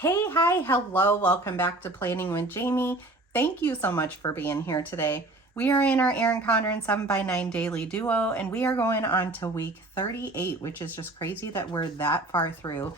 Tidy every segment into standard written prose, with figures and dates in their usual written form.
Hey, hi, hello, welcome back to Planning with Jamie. Thank you so much for being here today. We are in our Erin Condren 7x9 daily duo, and we are going on to week 38, which is just crazy that we're that far through.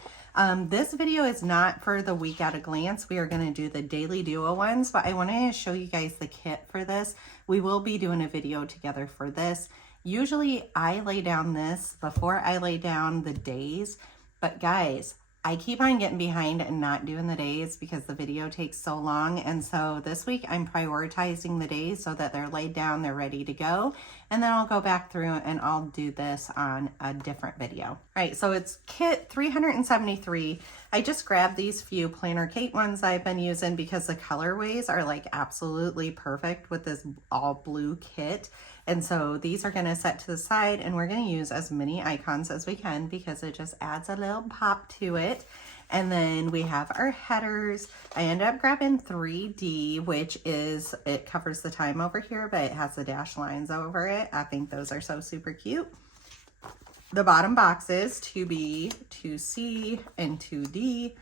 This video is not for the week at a glance. We are going to do the daily duo ones, but I wanted to show you guys the kit for this. We will be doing a video together for this. Usually I lay down this before I lay down the days, but guys, I keep on getting behind and not doing the days because the video takes so long. And so this week I'm prioritizing the days so that they're laid down, they're ready to go. And then I'll go back through and I'll do this on a different video. All right, so it's kit 373. I just grabbed these few Planner Kate ones I've been using because the colorways are like absolutely perfect with this all blue kit. And so these are gonna set to the side and we're gonna use as many icons as we can because it just adds a little pop to it. And then we have our headers. I ended up grabbing 3D, which is, it covers the time over here, but it has the dash lines over it. I think those are so super cute. The bottom boxes, 2B, 2C, and 2D.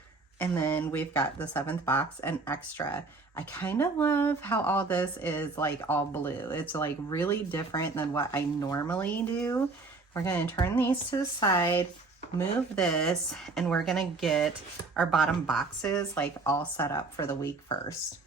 And then we've got the 7th box and extra. I kind of love how all this is like all blue. It's like really different than what I normally do. We're going to turn these to the side, move this, and we're going to get our bottom boxes like all set up for the week first.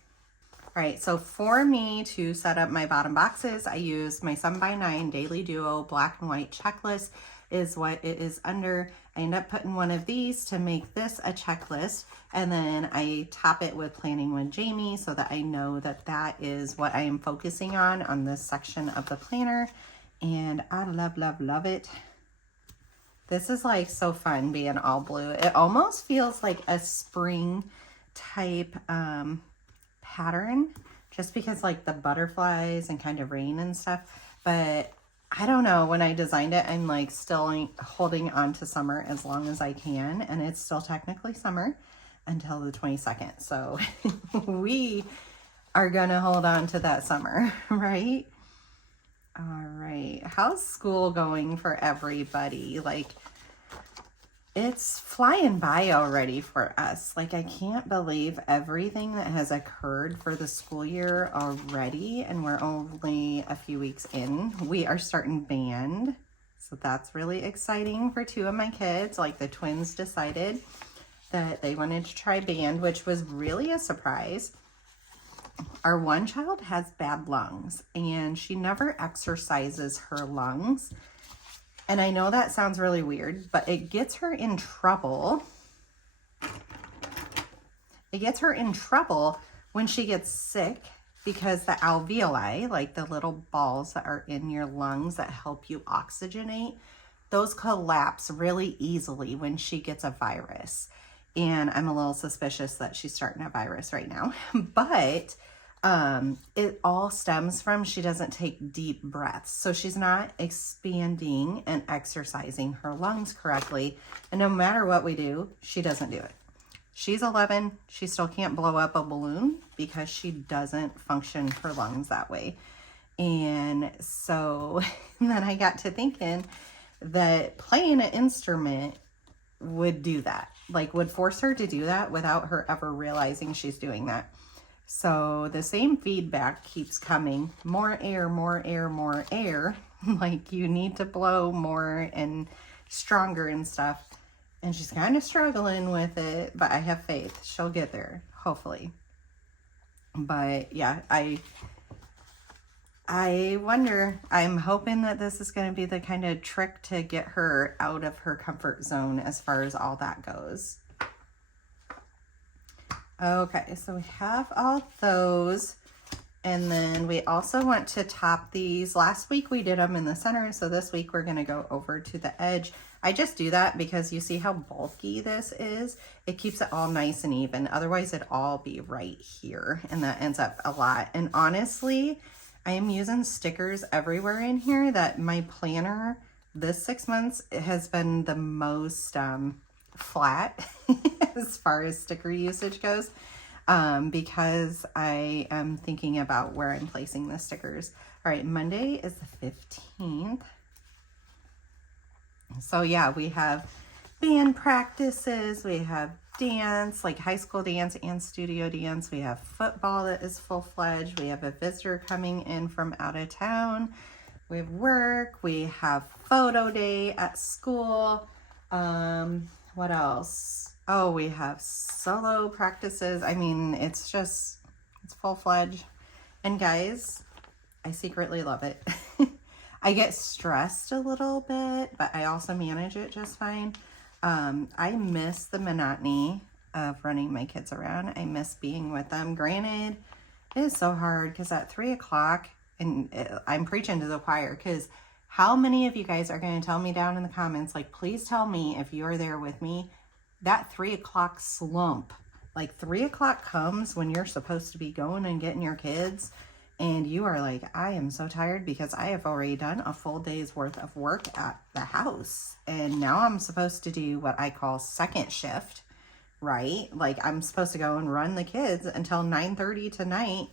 All right, so for me to set up my bottom boxes, I use my 7x9 Daily Duo black and white checklist is what it is under. I end up putting one of these to make this a checklist, and then I top it with Planning with Jamie so that I know that that is what I am focusing on this section of the planner, and I love, love, love it. This is like so fun being all blue. It almost feels like a spring type pattern just because like the butterflies and kind of rain and stuff, but I don't know, when I designed it, I'm like still holding on to summer as long as I can, and it's still technically summer until the 22nd. So we are gonna hold on to that summer, right? All right, how's school going for everybody? Like, it's flying by already for us. Like, I can't believe everything that has occurred for the school year already, and we're only a few weeks in. We are starting band, so that's really exciting for 2 of my kids. Like, the twins decided that they wanted to try band, which was really a surprise. Our one child has bad lungs, and she never exercises her lungs. And I know that sounds really weird, but it gets her in trouble. It gets her in trouble when she gets sick because the alveoli, like the little balls that are in your lungs that help you oxygenate, those collapse really easily when she gets a virus. And I'm a little suspicious that she's starting a virus right now. But it all stems from she doesn't take deep breaths. So she's not expanding and exercising her lungs correctly. And no matter what we do, she doesn't do it. She's 11. She still can't blow up a balloon because she doesn't function her lungs that way. And so then I got to thinking that playing an instrument would do that, like would force her to do that without her ever realizing she's doing that. So the same feedback keeps coming, more air, more air, more air, like you need to blow more and stronger and stuff. And she's kind of struggling with it, but I have faith she'll get there, hopefully. But yeah, I wonder, I'm hoping that this is going to be the kind of trick to get her out of her comfort zone as far as all that goes. Okay, so we have all those, and then we also want to top these. Last week we did them in the center, so this week we're gonna go over to the edge. I just do that because you see how bulky this is? It keeps it all nice and even. Otherwise it'd all be right here, and that ends up a lot. And honestly, I am using stickers everywhere in here that my planner this 6 months has been the most flat as far as sticker usage goes, because I am thinking about where I'm placing the stickers. All right, Monday is the 15th. So yeah, we have band practices, we have dance, like high school dance and studio dance. We have football that is full-fledged. We have a visitor coming in from out of town. We have work. We have photo day at school. What else? Oh, we have solo practices. I mean, it's full-fledged. And guys, I secretly love it. I get stressed a little bit, but I also manage it just fine. I miss the monotony of running my kids around. I miss being with them. Granted, it is so hard because at 3 o'clock, and I'm preaching to the choir, because how many of you guys are going to tell me down in the comments, like, please tell me if you're there with me, that 3 o'clock slump, like 3 o'clock comes when you're supposed to be going and getting your kids, and you are like, I am so tired because I have already done a full day's worth of work at the house. And now I'm supposed to do what I call second shift, right? Like I'm supposed to go and run the kids until 9:30 tonight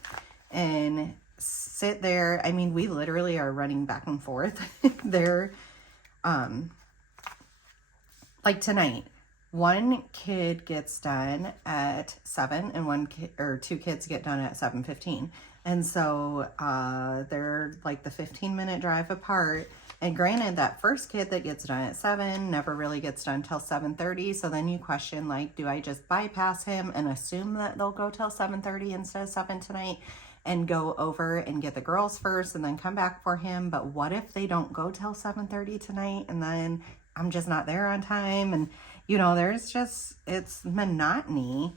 and sit there. I mean, we literally are running back and forth. They're, like tonight, one kid gets done at 7 and 2 kids get done at 7:15. And so they're like the 15-minute drive apart. And granted, that first kid that gets done at 7 never really gets done till 7:30. So then you question, like, do I just bypass him and assume that they'll go till 7:30 instead of 7 tonight and go over and get the girls first and then come back for him? But what if they don't go till 7:30 tonight and then I'm just not there on time? And, you know, it's monotony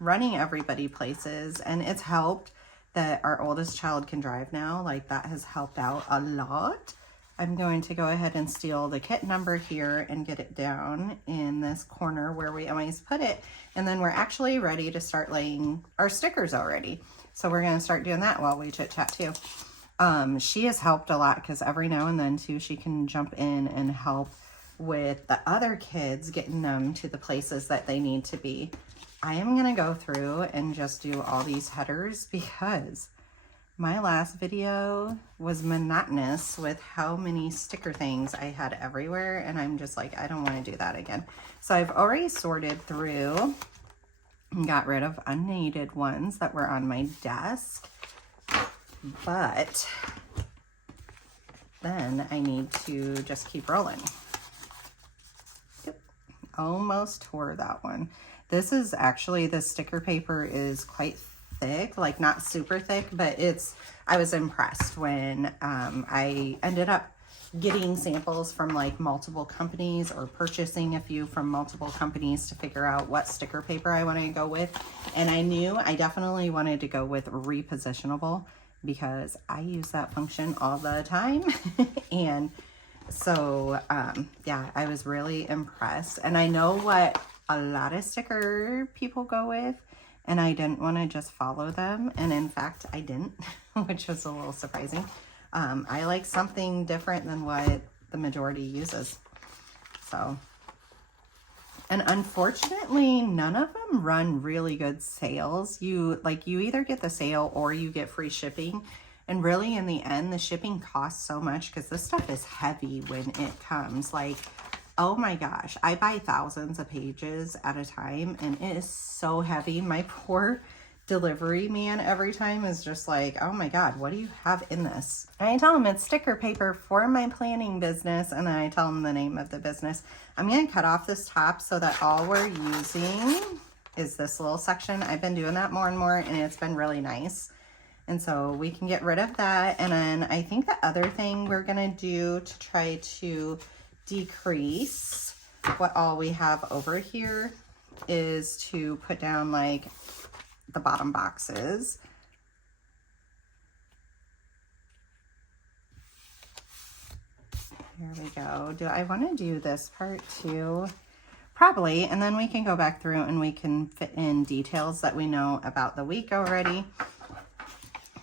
running everybody places. And it's helped that our oldest child can drive now. Like that has helped out a lot. I'm going to go ahead and steal the kit number here and get it down in this corner where we always put it. And then we're actually ready to start laying our stickers already. So we're going to start doing that while we chit chat too. She has helped a lot because every now and then too, she can jump in and help with the other kids, getting them to the places that they need to be. I am going to go through and just do all these headers because my last video was monotonous with how many sticker things I had everywhere, and I'm just like, I don't want to do that again. So I've already sorted through and got rid of unneeded ones that were on my desk, but then I need to just keep rolling. Yep. Almost tore that one. This is actually, the sticker paper is quite thick, like not super thick, but I was impressed when I ended up getting samples from like multiple companies or purchasing a few from multiple companies to figure out what sticker paper I wanted to go with. And I knew I definitely wanted to go with repositionable because I use that function all the time. And so, yeah, I was really impressed. And I know what a lot of sticker people go with, and I didn't want to just follow them. And in fact, I didn't, which was a little surprising. I like something different than what the majority uses. So, and unfortunately, none of them run really good sales. You either get the sale or you get free shipping. And really in the end, the shipping costs so much because this stuff is heavy when it comes. Like, oh my gosh, I buy thousands of pages at a time and it is so heavy. My poor delivery man every time is just like, oh my God, what do you have in this? And I tell him it's sticker paper for my planning business, and then I tell him the name of the business. I'm gonna cut off this top so that all we're using is this little section. I've been doing that more and more, and it's been really nice. And so we can get rid of that. And then I think the other thing we're gonna do to try to decrease what all we have over here is to put down like the bottom boxes. Here we go. Do I want to do this part too? Probably. And then we can go back through and we can fit in details that we know about the week already.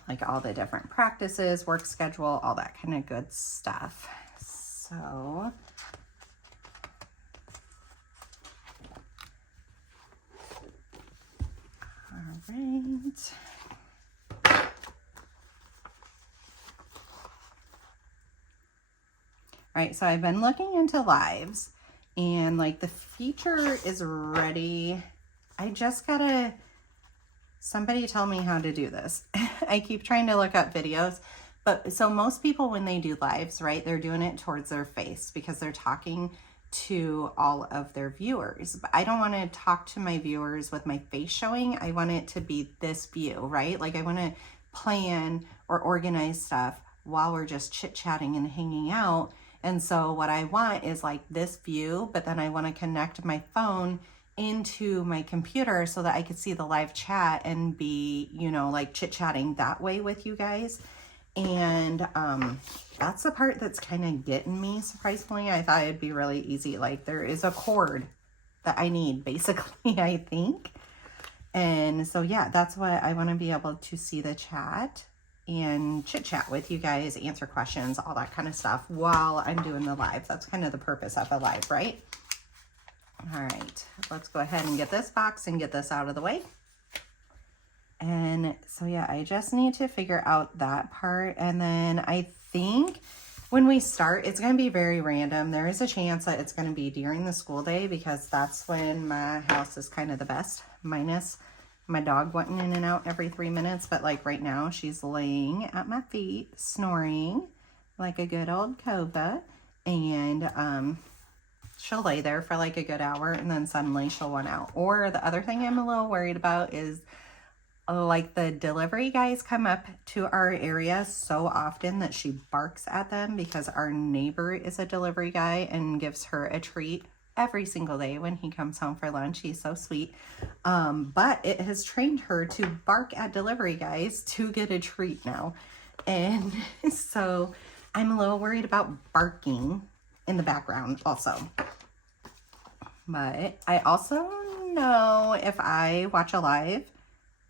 Like all the different practices, work schedule, all that kind of good stuff. So all right. All right, so I've been looking into lives, and like the feature is ready I just gotta, somebody tell me how to do this. I keep trying to look up videos, but so most people when they do lives, right, they're doing it towards their face because they're talking to all of their viewers. But I don't want to talk to my viewers with my face showing. I want it to be this view, right? Like I want to plan or organize stuff while we're just chit-chatting and hanging out. And so what I want is like this view, but then I want to connect my phone into my computer so that I could see the live chat and be, you know, like chit-chatting that way with you guys. And that's the part that's kind of getting me, surprisingly. I thought it'd be really easy. Like there is a cord that I need, basically, I think. And so, yeah, that's what I want to be able to see the chat and chit-chat with you guys, answer questions, all that kind of stuff while I'm doing the live. That's kind of the purpose of a live, right? All right, let's go ahead and get this box and get this out of the way. And so, yeah, I just need to figure out that part. And then I think when we start, it's going to be very random. There is a chance that it's going to be during the school day because that's when my house is kind of the best, minus my dog wanting in and out every 3 minutes. But like right now, she's laying at my feet, snoring like a good old cova. And she'll lay there for like a good hour and then suddenly she'll want out. Or the other thing I'm a little worried about is like the delivery guys come up to our area so often that she barks at them because our neighbor is a delivery guy and gives her a treat every single day when he comes home for lunch. He's so sweet. But it has trained her to bark at delivery guys to get a treat now. And so I'm a little worried about barking in the background also. But I also know if I watch a live,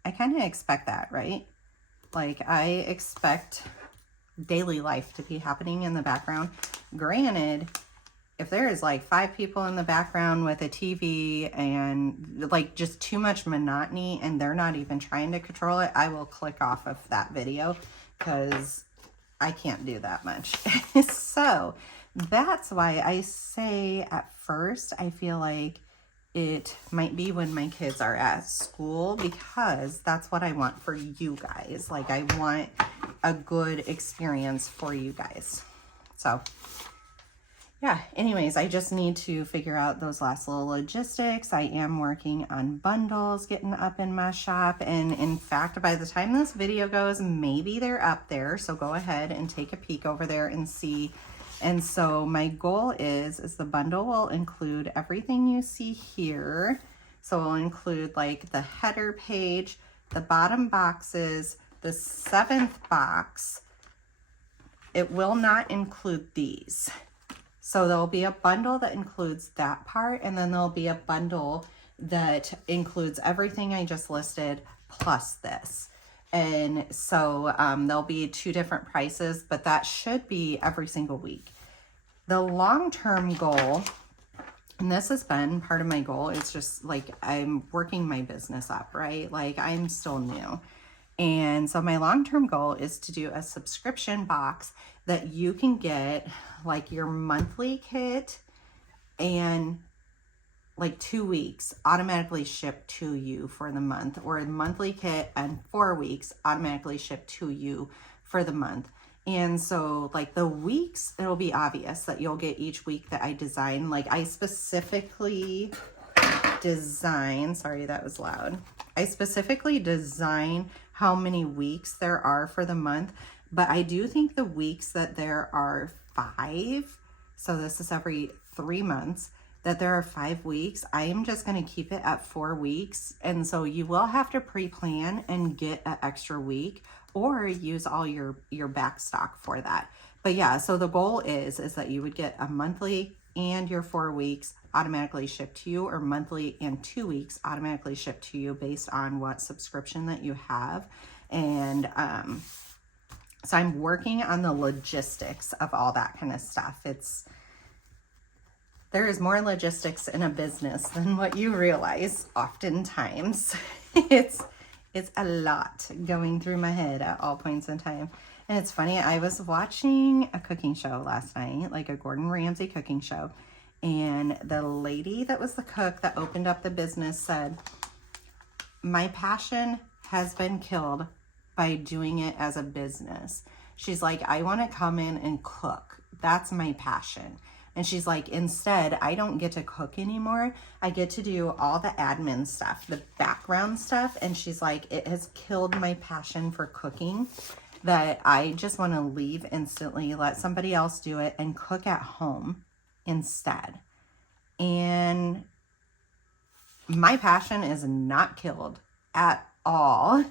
I kind of expect that, right? Like I expect daily life to be happening in the background. Granted, if there is like 5 people in the background with a TV and like just too much monotony and they're not even trying to control it, I will click off of that video because I can't do that much. So that's why I say at first, I feel like it might be when my kids are at school because that's what I want for you guys. Like I want a good experience for you guys. So yeah, anyways, I just need to figure out those last little logistics. I am working on bundles getting up in my shop. And in fact, by the time this video goes, maybe they're up there. So go ahead and take a peek over there and see. And so my goal is the bundle will include everything you see here. So it'll include like the header page, the bottom boxes, the 7th box. It will not include these. So there'll be a bundle that includes that part, and then there'll be a bundle that includes everything I just listed plus this. And so there'll be 2 different prices, but that should be every single week. The long-term goal, and this has been part of my goal, it's just like I'm working my business up, right? Like I'm still new. And so my long-term goal is to do a subscription box that you can get like your monthly kit and like 2 weeks automatically shipped to you for the month, or a monthly kit and 4 weeks automatically shipped to you for the month. And so like the weeks, it'll be obvious that you'll get each week that I design. Like I specifically design, sorry, that was loud. I specifically design how many weeks there are for the month, but I do think the weeks that there are 5, so this is every 3 months, that there are 5 weeks, I am just going to keep it at 4 weeks. And so you will have to pre-plan and get an extra week or use all your back stock for that. But yeah, so the goal is that you would get a monthly and your 4 weeks automatically shipped to you, or monthly and 2 weeks automatically shipped to you based on what subscription that you have. And so I'm working on the logistics of all that kind of stuff. There is more logistics in a business than what you realize oftentimes. It's a lot going through my head at all points in time. And it's funny, I was watching a cooking show last night, like a Gordon Ramsay cooking show. And the lady that was the cook that opened up the business said, my passion has been killed by doing it as a business. She's like, I want to come in and cook. That's my passion. And she's like, instead, I don't get to cook anymore. I get to do all the admin stuff, the background stuff. And she's like, it has killed my passion for cooking, that I just want to leave instantly, let somebody else do it, and cook at home instead. And my passion is not killed at all.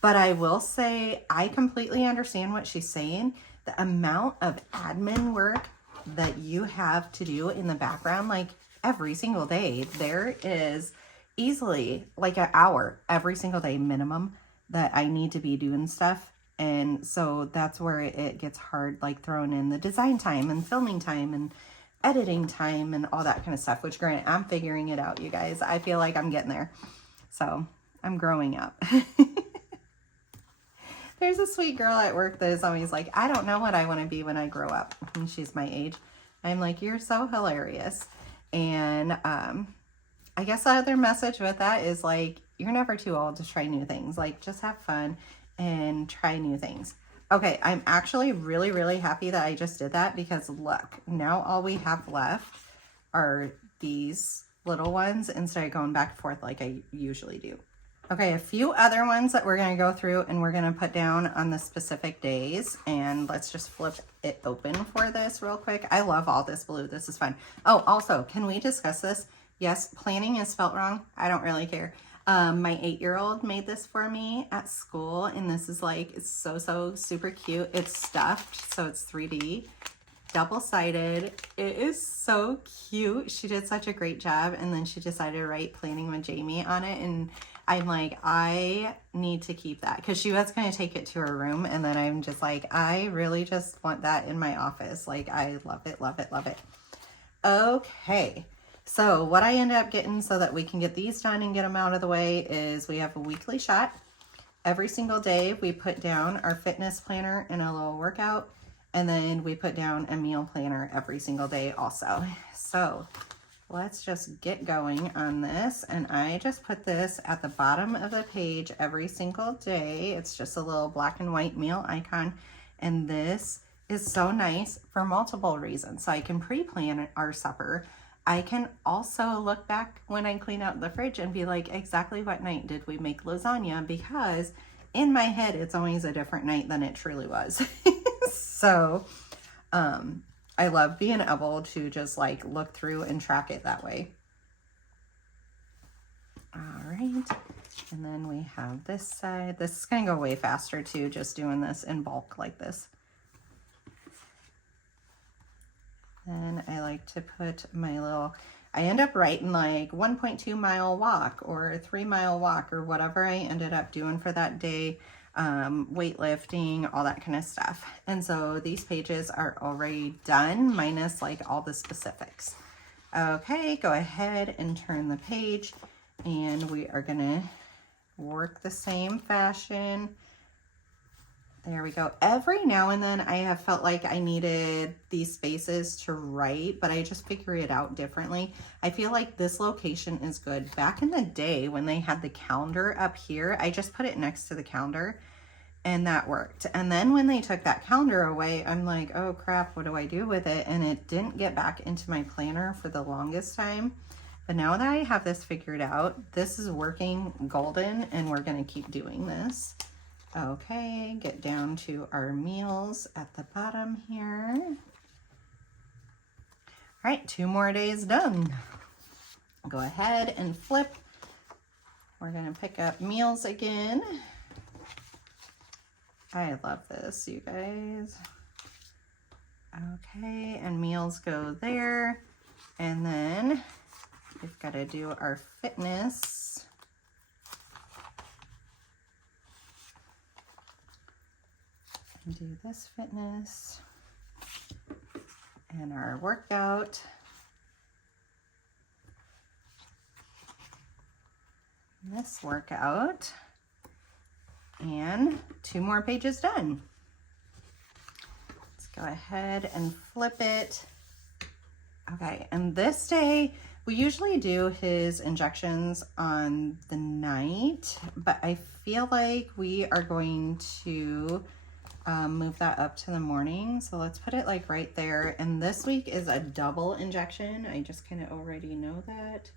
But I will say, I completely understand what she's saying. The amount of admin work that you have to do in the background, like every single day, there is easily like an hour every single day minimum that I need to be doing stuff. And so that's where it gets hard, like throwing in the design time and filming time and editing time and all that kind of stuff, which granted, I'm figuring it out, you guys. I feel like I'm getting there. So I'm growing up. There's a sweet girl at work that is always like, I don't know what I want to be when I grow up. And she's my age. I'm like, you're so hilarious. And I guess the other message with that is like, you're never too old to try new things. Like, just have fun and try new things. Okay, I'm actually really, really happy that I just did that, because look, now all we have left are these little ones instead of going back and forth like I usually do. Okay, a few other ones that we're going to go through and we're going to put down on the specific days. And let's just flip it open for this real quick. I love all this blue. This is fun. Oh, also, can we discuss this? Yes, planning is spelt wrong. I don't really care. My 8-year-old made this for me at school. And this is like, it's so super cute. It's stuffed, so it's 3D. Double-sided. It is so cute. She did such a great job. And then she decided to write Planning with Jamie on it. And I'm like, I need to keep that, because she was going to take it to her room. And then I'm just like, I really just want that in my office. Like, I love it, love it, love it. Okay. So what I ended up getting so that we can get these done and get them out of the way is we have a weekly shot. Every single day we put down our fitness planner and a little workout. And then we put down a meal planner every single day also. So let's just get going on this. And I just put this at the bottom of the page every single day. It's just a little black and white meal icon. And this is so nice for multiple reasons. So I can pre-plan our supper. I can also look back when I clean out the fridge and be like, exactly what night did we make lasagna? Because in my head, it's always a different night than it truly was. So, I love being able to just like look through and track it that way. All right. And then we have this side. This is going to go way faster too, just doing this in bulk like this. Then I like to put my little, I end up writing like 1.2 mile walk or a 3 mile walk or whatever I ended up doing for that day. Weightlifting, all that kind of stuff. And so these pages are already done, minus like all the specifics. Okay, go ahead and turn the page, and we are gonna work the same fashion. There we go. Every now and then I have felt like I needed these spaces to write, but I just figure it out differently. I feel like this location is good. Back in the day when they had the calendar up here, I just put it next to the calendar and that worked. And then when they took that calendar away, I'm like, oh crap, what do I do with it? And it didn't get back into my planner for the longest time. But now that I have this figured out, this is working golden, and we're gonna keep doing this. Okay, get down to our meals at the bottom here. All right, 2 more days done. Go ahead and flip. We're gonna pick up meals again. I love this, you guys. Okay, and meals go there. And then we've got to do our fitness. Do this fitness and our workout. This workout, and 2 more pages done. Let's go ahead and flip it. Okay, and this day We usually do his injections on the night, but I feel like we are going to move that up to the morning. So let's put it like right there. And this week is a double injection. I just kind of already know that.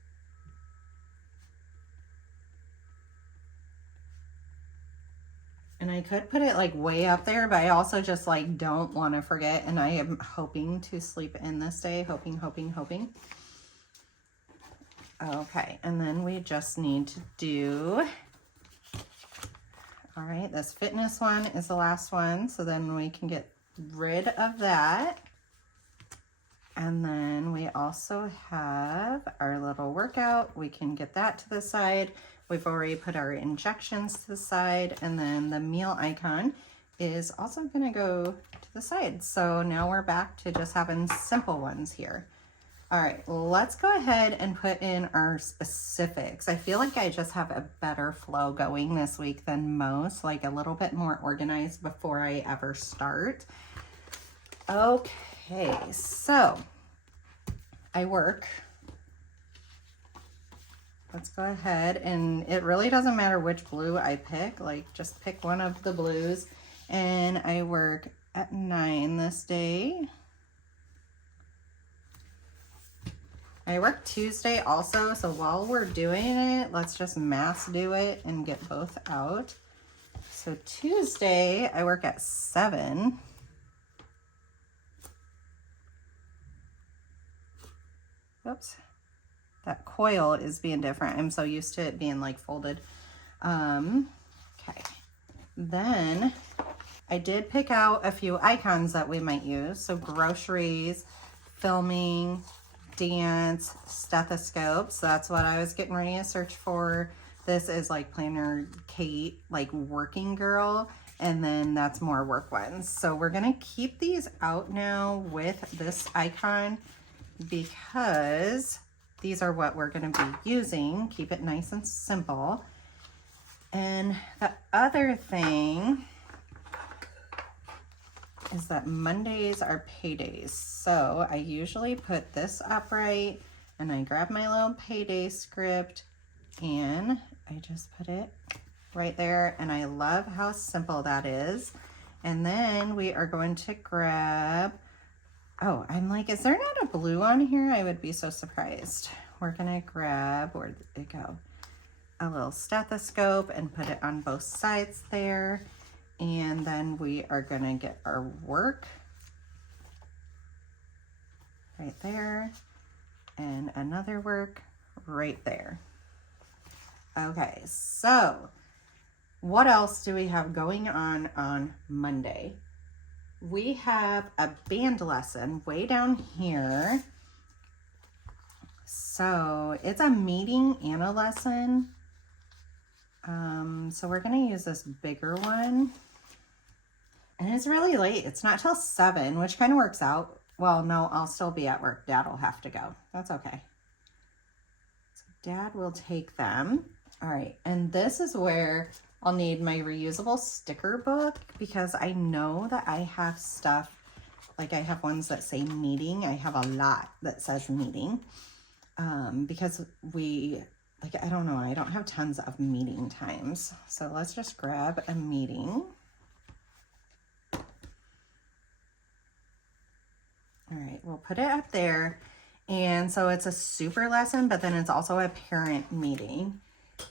And I could put it like way up there, but I also just like don't want to forget. And I am hoping to sleep in this day. Hoping. Okay, and then we just need to do, all right, this fitness one is the last one. So then we can get rid of that. And then we also have our little workout. We can get that to the side. We've already put our injections to the side, and then the meal icon is also gonna go to the side. So now we're back to just having simple ones here. All right, let's go ahead and put in our specifics. I feel like I just have a better flow going this week than most, like a little bit more organized before I ever start. Okay, so I work. Let's go ahead, and it really doesn't matter which blue I pick, like just pick one of the blues. And I work at 9 this day. I work Tuesday also, so while we're doing it, let's just mass do it and get both out. So Tuesday, I work at 7. Oops. That coil is being different. I'm so used to it being like folded. Okay. Then I did pick out a few icons that we might use. So groceries, filming, dance, stethoscopes. So that's what I was getting ready to search for. This is like Planner Kate, like working girl. And then that's more work ones. So we're gonna keep these out now with this icon because these are what we're going to be using. Keep it nice and simple. And the other thing is that Mondays are paydays. So I usually put this upright and I grab my little payday script and I just put it right there. And I love how simple that is. And then we are going to grab, oh, I'm like, is there not a blue on here? I would be so surprised. We're gonna grab, where did it go? A little stethoscope and put it on both sides there. And then we are gonna get our work right there and another work right there. Okay, so what else do we have going on Monday? We have a band lesson way down here. So it's a meeting and a lesson. So we're gonna use this bigger one. And it's really late. It's not till 7, which kind of works out. Well, no, I'll still be at work. Dad will have to go. That's okay. So Dad will take them. All right, and this is where I'll need my reusable sticker book because I know that I have stuff, like I have ones that say meeting. I have a lot that says meeting because I don't know, I don't have tons of meeting times. So let's just grab a meeting. All right, we'll put it up there. And so it's a super lesson, but then it's also a parent meeting.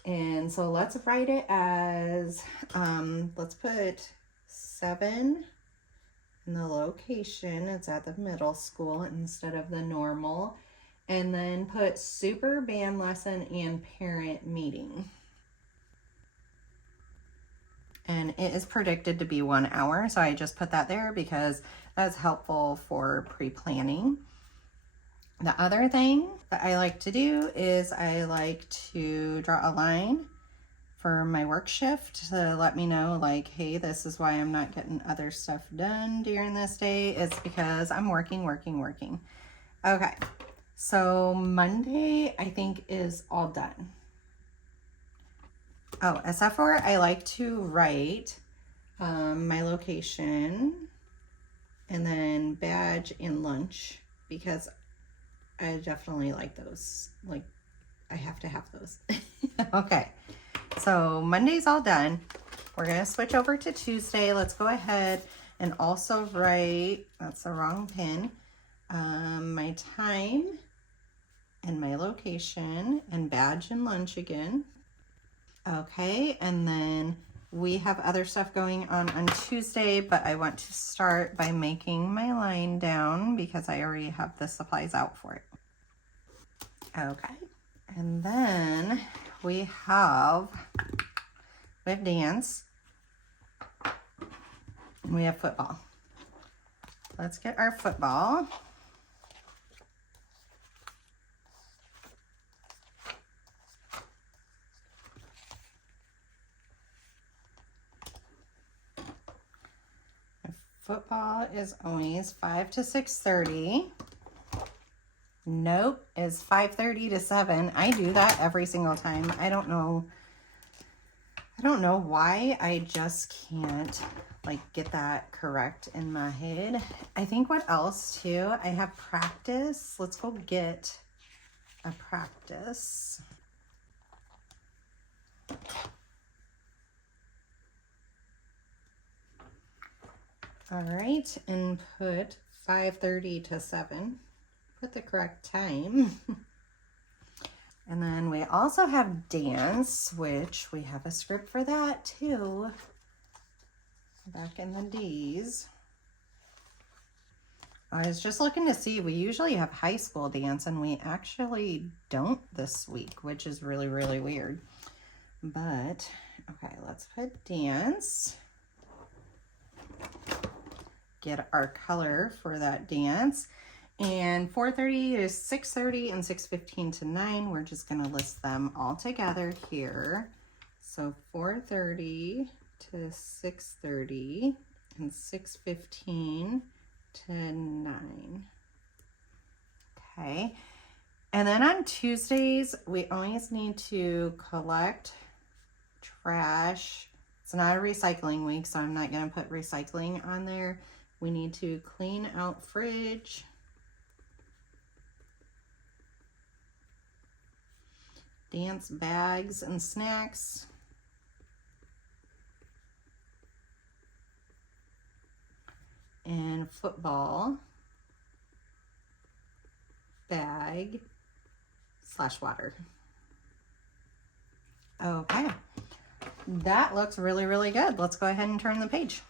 And so let's write it as, let's put 7 in the location. It's at the middle school instead of the normal. And then put super band lesson and parent meeting. And it is predicted to be 1 hour. So I just put that there because that's helpful for pre-planning. The other thing that I like to do is I like to draw a line for my work shift to let me know like, hey, this is why I'm not getting other stuff done during this day. It's because I'm working. Okay, so Monday I think is all done. Oh, except for I like to write my location and then badge and lunch because I definitely like those. Like, I have to have those. Okay, so Monday's all done. We're gonna switch over to Tuesday. Let's go ahead and also write, that's the wrong pin, my time and my location and badge and lunch again. Okay, and then we have other stuff going on Tuesday, but I want to start by making my line down because I already have the supplies out for it. Okay, and then we have dance, and we have football. Let's get our football. Football is always 5 to 6:30. Nope, is 5:30 to 7. I do that every single time. I don't know why I just can't like get that correct in my head. I think what else too, I have practice. Let's go get a practice. All right, and put 5:30 to 7. Put the correct time. And then we also have dance, which we have a script for that too. Back in the D's. I was just looking to see, we usually have high school dance and we actually don't this week, which is really, really weird. But, okay, let's put dance. Get our color for that dance. And 4:30 to 6:30 and 6:15 to 9, we're just gonna list them all together here. So 4:30 to 6:30 and 6:15 to 9. Okay, and then on Tuesdays, we always need to collect trash. It's not a recycling week, so I'm not gonna put recycling on there. We need to clean out fridge. Dance bags and snacks. And football bag / water. Okay, that looks really, really good. Let's go ahead and turn the page.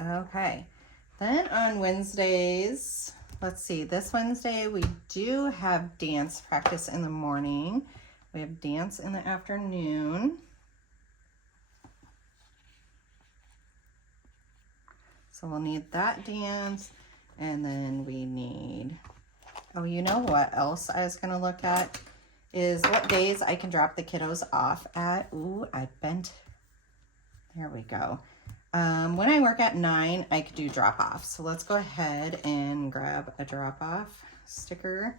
Okay, then on Wednesdays, let's see, this Wednesday we do have dance practice in the morning. We have dance in the afternoon. So we'll need that dance, and then we need, oh, you know what else I was gonna look at is what days I can drop the kiddos off at. Ooh, I bent, there we go. When I work at 9, I could do drop off. So let's go ahead and grab a drop off sticker.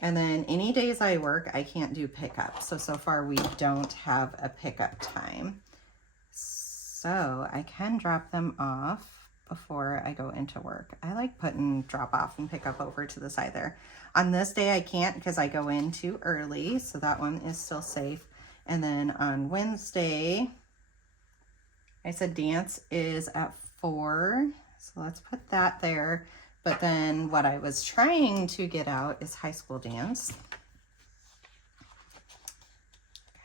And then any days I work, I can't do pickup. So far we don't have a pickup time. So I can drop them off before I go into work. I like putting drop off and pick up over to the side there. On this day I can't because I go in too early. So that one is still safe. And then on Wednesday, I said dance is at 4, so let's put that there. But then what I was trying to get out is high school dance.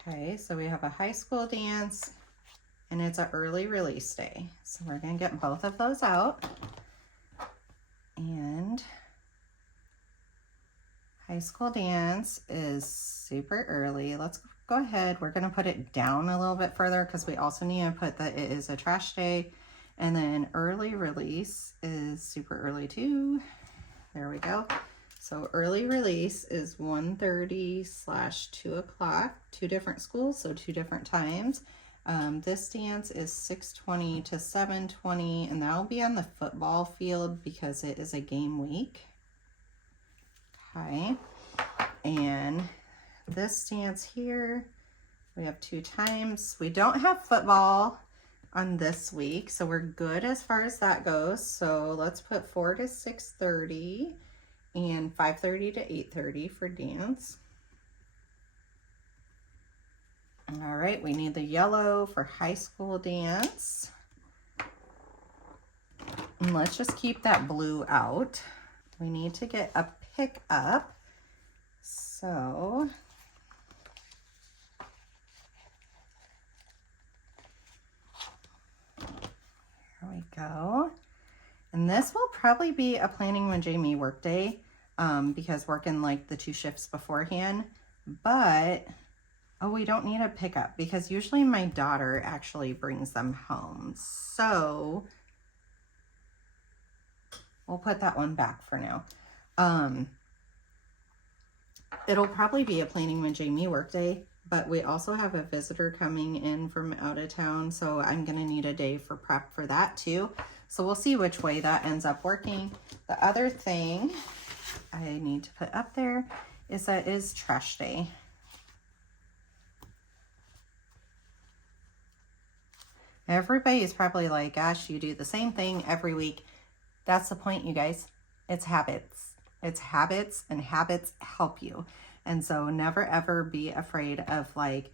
Okay, so we have a high school dance, and it's an early release day. So we're gonna get both of those out. And high school dance is super early. Let's go ahead, we're gonna put it down a little bit further because we also need to put that it is a trash day. And then early release is super early too. There we go. So early release is 1:30 / 2 o'clock, 2 different schools, so 2 different times. This dance is 6:20 to 7:20, and that'll be on the football field because it is a game week. Okay, and this dance here, we have 2 times. We don't have football on this week. So we're good as far as that goes. So let's put 4 to 6:30 and 5:30 to 8:30 for dance. All right, we need the yellow for high school dance. And let's just keep that blue out. We need to get a pickup. So here we go. And this will probably be a Planning with Jamie workday because working like the 2 shifts beforehand. But oh, we don't need a pickup because usually my daughter actually brings them home. So we'll put that one back for now. It'll probably be a Planning with Jamie workday, but we also have a visitor coming in from out of town, so I'm going to need a day for prep for that too. So we'll see which way that ends up working. The other thing I need to put up there is that is trash day. Everybody is probably like, gosh, you do the same thing every week. That's the point, you guys. It's habits. It's habits, and habits help you. And so never ever be afraid of like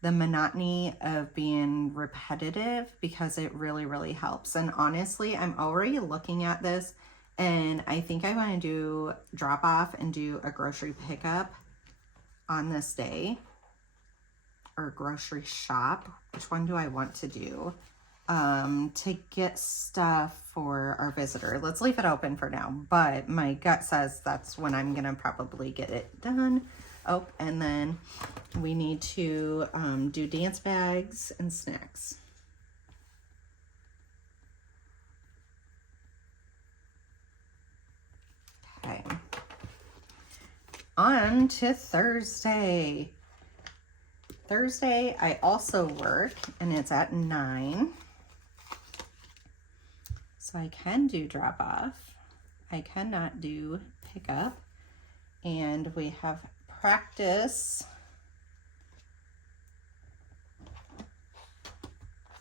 the monotony of being repetitive, because it really, really helps. And honestly, I'm already looking at this, and I think I want to do drop off and do a grocery pickup on this day, or grocery shop. Which one do I want to do? To get stuff for our visitor. Let's leave it open for now, but my gut says that's when I'm gonna probably get it done. Oh, and then we need to do dance bags and snacks. Okay. On to Thursday. Thursday, I also work, and it's at 9. So I can do drop off. I cannot do pickup. And we have practice.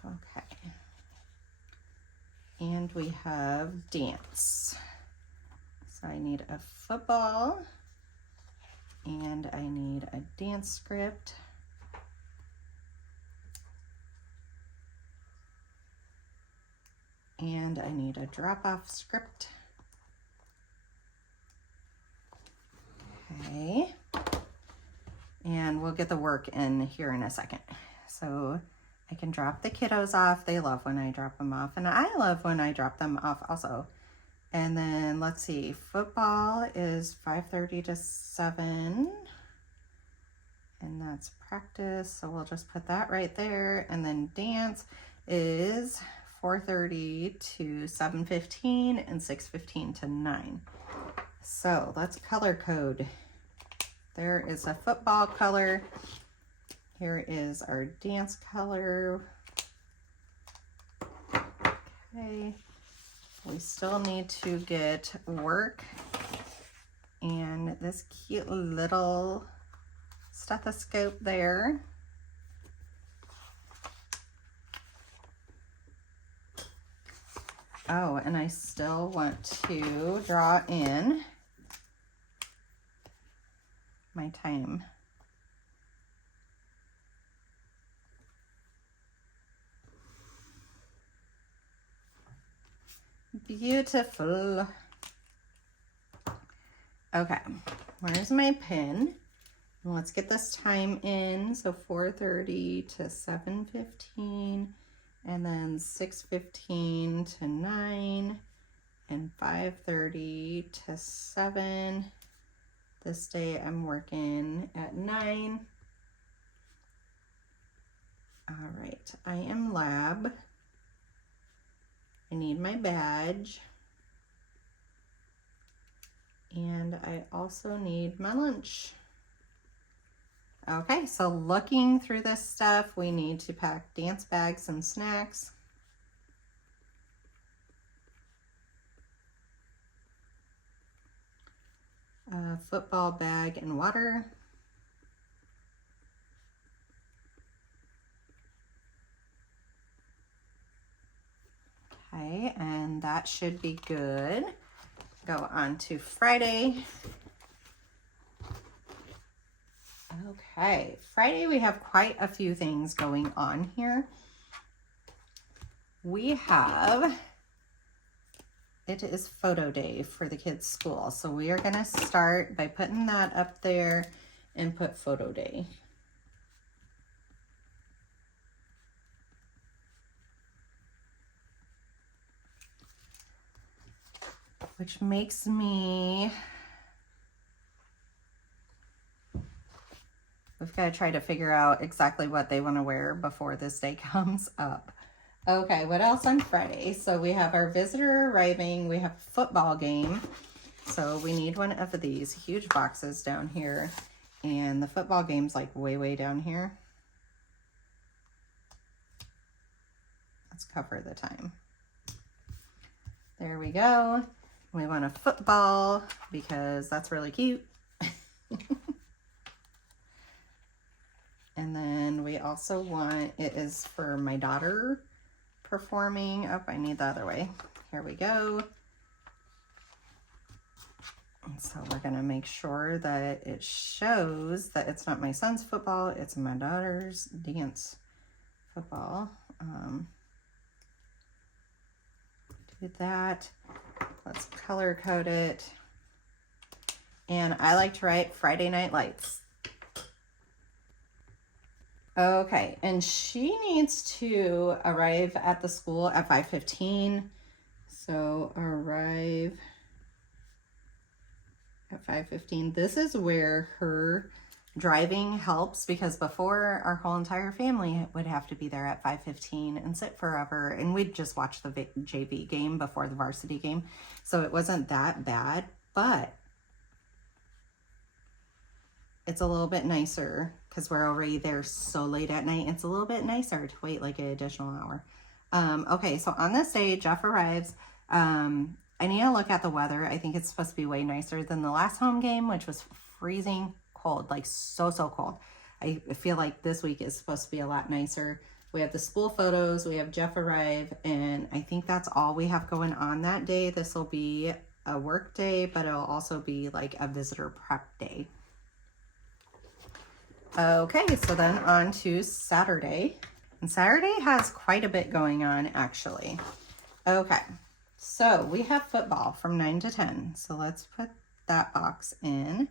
Okay. And we have dance. So I need a football, and I need a dance script. And I need a drop-off script. Okay. And we'll get the work in here in a second. So I can drop the kiddos off. They love when I drop them off, and I love when I drop them off also. And then let's see, football is 5:30 to 7. And that's practice, so we'll just put that right there. And then dance is 4:30 to 7:15 and 6:15 to 9. So let's color code. There is a football color. Here is our dance color. Okay. We still need to get work and this cute little stethoscope there. Oh, and I still want to draw in my time. Beautiful. Okay, where's my pen? Let's get this time in. So 4:30 to 7:15. And then 6:15 to 9 and 5:30 to 7. This day I'm working at 9. All right, I am lab. I need my badge. And I also need my lunch. Okay, so looking through this stuff, we need to pack dance bags and snacks. A football bag and water. and that should be good. Go on to Friday. Okay, Friday we have quite a few things going on here. It is photo day for the kids' school. So we are gonna start by putting that up there and put photo day. Which makes me, we've got to try to figure out exactly what they want to wear before this day comes up. Okay, what else on Friday? So we have our visitor arriving. We have a football game. So we need one of these huge boxes down here. And the football game's like way, way down here. Let's cover the time. There we go. We want a football because that's really cute. And then we also want, it is for my daughter performing. Oh, I need the other way. Here we go. And so we're gonna make sure that it shows that it's not my son's football, it's my daughter's dance football. Do that. Let's color code it. And I like to write Friday Night Lights. Okay, and she needs to arrive at the school at 5:15. So arrive at 5:15. This is where her driving helps, because before our whole entire family would have to be there at 5:15 and sit forever, and we'd just watch the JV game before the varsity game. So it wasn't that bad, but it's a little bit nicer because we're already there so late at night. It's a little bit nicer to wait like an additional hour. Okay, so on this day, Jeff arrives. I need to look at the weather. I think it's supposed to be way nicer than the last home game, which was freezing cold, like so cold. I feel like this week is supposed to be a lot nicer. We have the school photos, we have Jeff arrive, and I think that's all we have going on that day. This will be a work day, but it'll also be like a visitor prep day. Okay, so then on to Saturday. And Saturday has quite a bit going on, actually. Okay, so we have football from 9 to 10. So let's put that box in.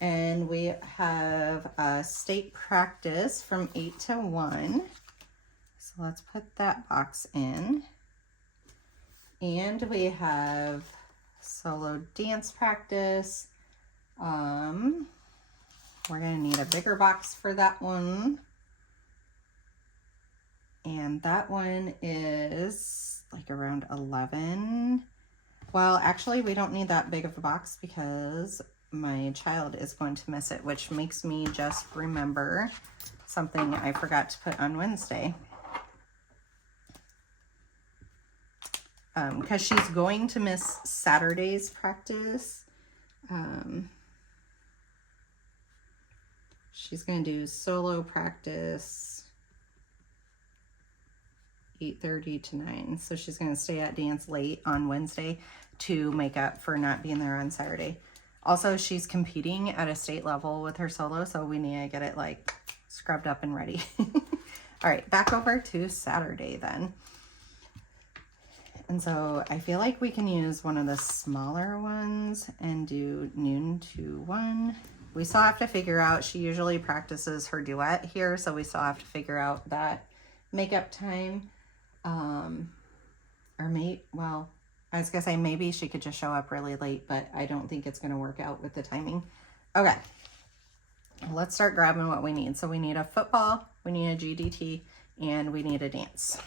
And we have a state practice from 8 to 1. So let's put that box in. And we have solo dance practice. We're going to need a bigger box for that one. And that one is like around 11. Well, actually, we don't need that big of a box because my child is going to miss it, which makes me just remember something I forgot to put on Wednesday. Because she's going to miss Saturday's practice. She's going to do solo practice 8:30 to 9. So she's going to stay at dance late on Wednesday to make up for not being there on Saturday. Also, she's competing at a state level with her solo, so we need to get it like scrubbed up and ready. All right, back over to Saturday then. And so I feel like we can use one of the smaller ones and do noon to 1. We still have to figure out, she usually practices her duet here, so we still have to figure out that makeup time. Well, I was gonna say maybe she could just show up really late, but I don't think it's gonna work out with the timing. Okay, let's start grabbing what we need. So we need a football, we need a GDT, and we need a dance.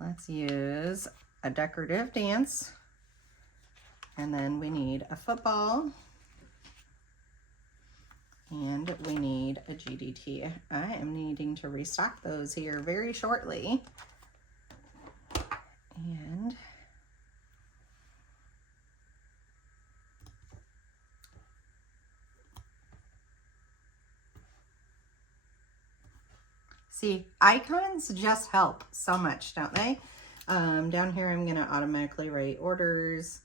Let's use a decorative dance. And then we need a football. And we need a GDT. I am needing to restock those here very shortly. And See, icons just help so much, don't they? Down here, I'm going to automatically write orders.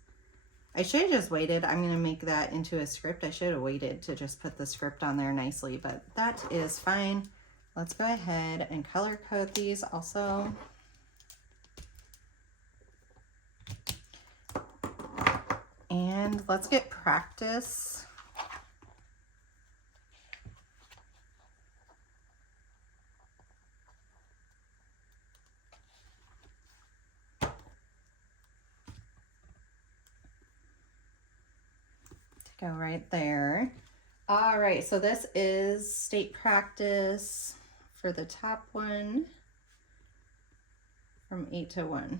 I should have just waited. I'm going to make that into a script. I should have waited to just put the script on there nicely, but that is fine. Let's go ahead and color code these also. And let's get practice. Go right there. All right, so this is state practice for the top one from 8 to 1.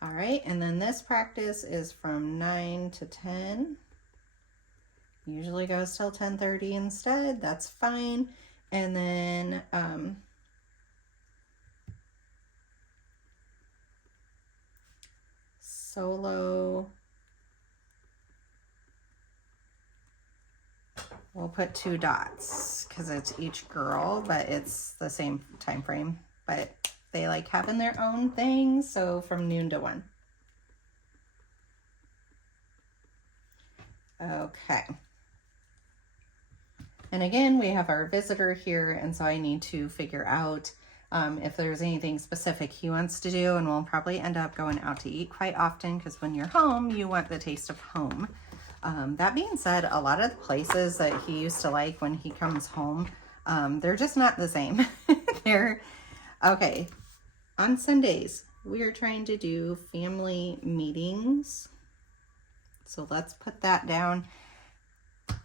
All right, and then this practice is from 9 to 10. Usually goes till 10:30 instead. That's fine. And then solo, we'll put 2 dots because it's each girl, but it's the same time frame. But they like having their own thing, so from noon to 1. Okay. And again, we have our visitor here, and so I need to figure out if there's anything specific he wants to do, and we'll probably end up going out to eat quite often because when you're home, you want the taste of home. That being said, a lot of the places that he used to like when he comes home, they're just not the same. Okay. On Sundays, we are trying to do family meetings. So let's put that down.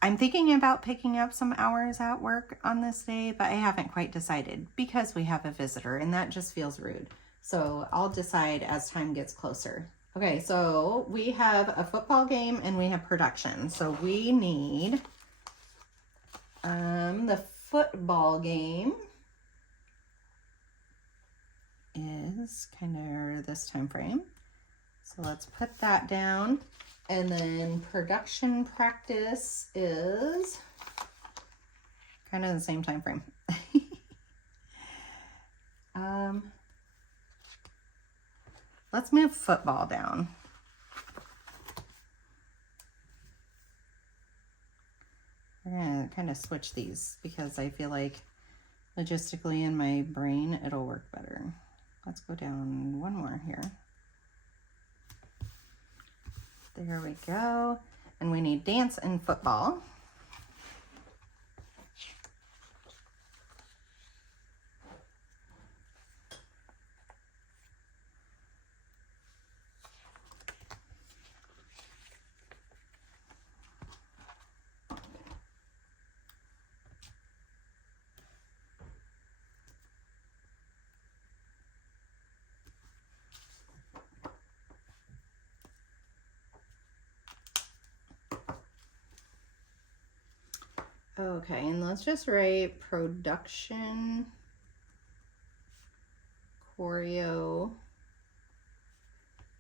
I'm thinking about picking up some hours at work on this day, but I haven't quite decided because we have a visitor and that just feels rude. So I'll decide as time gets closer. Okay, so we have a football game and we have production. So we need the football game is kind of this time frame. So let's put that down. And then production practice is kind of the same time frame. Let's move football down. We're gonna kind of switch these because I feel like logistically in my brain it'll work better. Let's go down one more here. There we go. And we need dance and football. Okay, and let's just write production, choreo,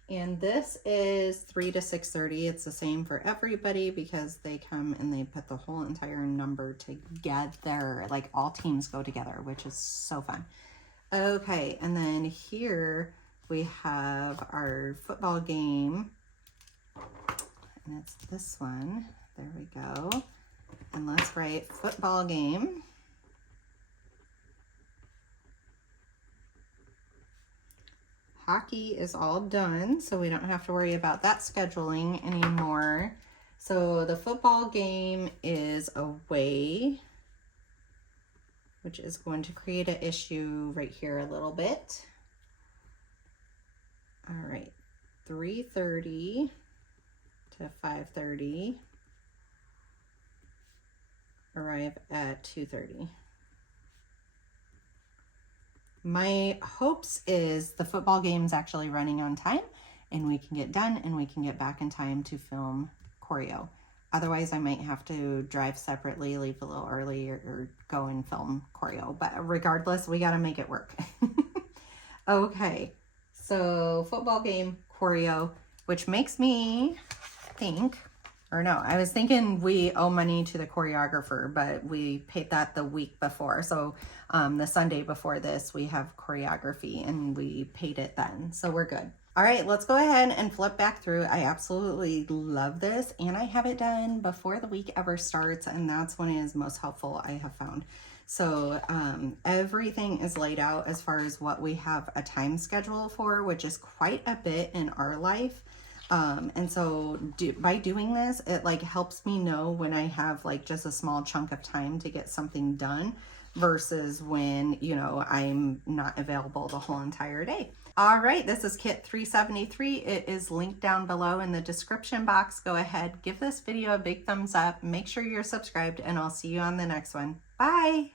and this is 3 to 6:30. It's the same for everybody because they come and they put the whole entire number together, like all teams go together, which is so fun. Okay, and then here we have our football game, and it's this one. There we go. And let's write football game. Hockey is all done, so we don't have to worry about that scheduling anymore. So the football game is away, which is going to create an issue right here a little bit. All right, 3:30 to 5:30. Arrive at 2:30. My hopes is the football game's actually running on time and we can get done and we can get back in time to film choreo. Otherwise, I might have to drive separately, leave a little early, or go and film choreo. But regardless, we got to make it work. Okay, so football game, choreo, which makes me think Or no, I was thinking we owe money to the choreographer, but we paid that the week before. So the Sunday before this, we have choreography and we paid it then. So we're good. All right, let's go ahead and flip back through. I absolutely love this, and I have it done before the week ever starts, and that's when it is most helpful, I have found. So everything is laid out as far as what we have a time schedule for, which is quite a bit in our life. And so by doing this, it like helps me know when I have like just a small chunk of time to get something done versus when, you know, I'm not available the whole entire day. All right, this is kit 373. It is linked down below in the description box. Go ahead, give this video a big thumbs up, make sure you're subscribed, and I'll see you on the next one. Bye.